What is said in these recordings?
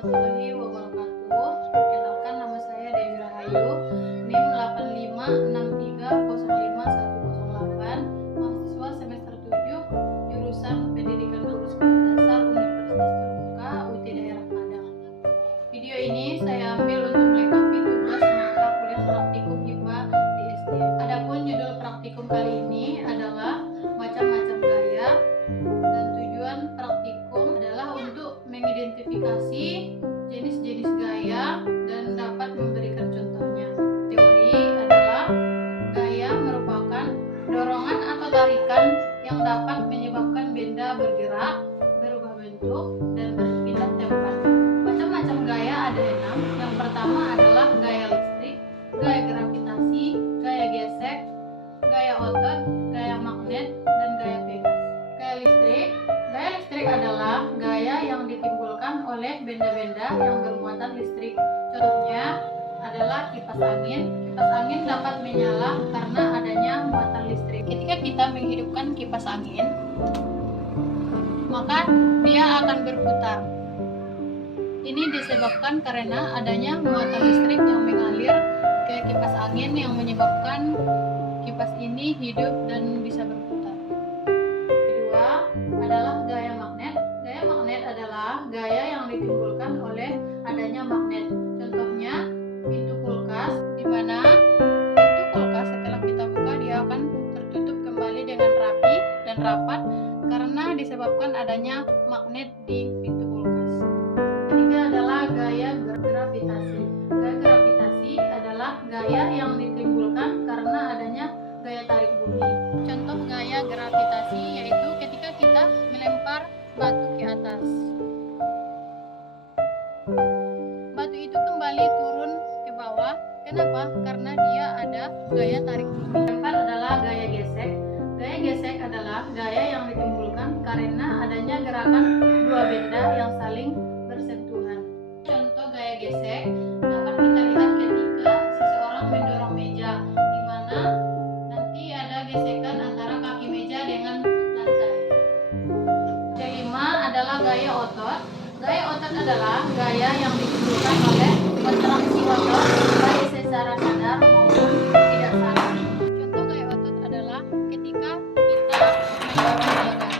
warahmatullahi wabarakatuh. Perkenalkan, nama saya Dewi Rahayu, NIM 8563051108, mahasiswa semester 7, jurusan Pendidikan Guru Sekolah Dasar Universitas Terbuka UT Daerah Padang. Video ini saya ambil untuk melengkapi tugas mata kuliah praktikum IPA di SD. Adapun judul praktikum kali ini adalah macam-macam gaya, dan tujuan praktikum adalah untuk mengidentifikasi jenis-jenis gaya dan dapat memberikan contohnya. Teori adalah gaya merupakan dorongan atau tarikan yang dapat menyebabkan benda bergerak, berubah bentuk, dan berpindah tempat. Macam-macam gaya ada 6. Yang pertama adalah gaya listrik, gaya gravitasi, gaya gesek, gaya otot, gaya magnet, dan gaya pegas. Gaya listrik adalah gaya yang ditimbulkan oleh benda-benda yang bermuatan listrik. Contohnya adalah kipas angin. Kipas angin dapat menyala karena adanya muatan listrik. Ketika kita menghidupkan kipas angin, maka dia akan berputar. Ini disebabkan karena adanya muatan listrik yang mengalir ke kipas angin yang menyebabkan kipas ini hidup dan bisa berputar. Kedua adalah gaya magnet. Gaya magnet adalah gaya yang ditimbulkan oleh adanya magnet. Contohnya pintu kulkas, di mana pintu kulkas setelah kita buka dia akan tertutup kembali dengan rapi dan rapat karena disebabkan adanya magnet di pintu kulkas. Ketiga adalah gaya gravitasi. Gaya gravitasi adalah gaya yang ditimbulkan karena adanya gaya tarik bumi. Contoh gaya gravitasi yaitu ketika kita melempar batu ke atas. Batu itu kembali turun ke bawah. Kenapa? Karena dia ada gaya tarik bumi. Keempat adalah gaya gesek. Gaya gesek adalah gaya yang ditimbulkan karena adanya gerakan dua benda yang saling bersentuhan. Contoh gaya gesek dapat kita lihat ketika seseorang mendorong meja, di mana nanti ada gesekan antara kaki meja dengan lantai. Kelima adalah gaya otot. Gaya otot adalah gaya yang ditimbulkan oleh kontraksi otot baik secara sadar maupun tidak sadar. Contoh gaya otot adalah ketika kita mendorong pagar,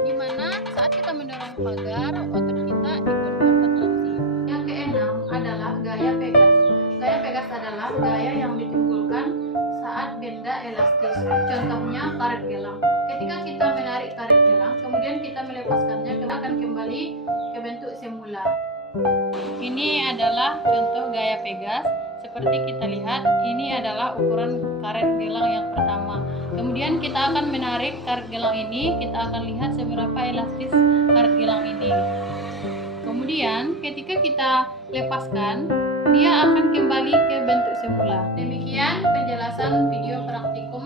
di mana saat kita mendorong pagar, otot kita ikut berkontraksi. Yang keenam adalah gaya pegas. Gaya pegas adalah gaya yang ditimbulkan saat benda elastis. Contohnya karet gelang. Ketika kita menarik karet gelang, kemudian kita melepaskannya, kita akan kembali ke bentuk semula. Ini adalah contoh gaya pegas. Seperti kita lihat, ini adalah ukuran karet gelang yang pertama. Kemudian kita akan menarik karet gelang ini, kita akan lihat seberapa elastis karet gelang ini. Kemudian ketika kita lepaskan, dia akan kembali ke bentuk semula. Demikian penjelasan video praktikum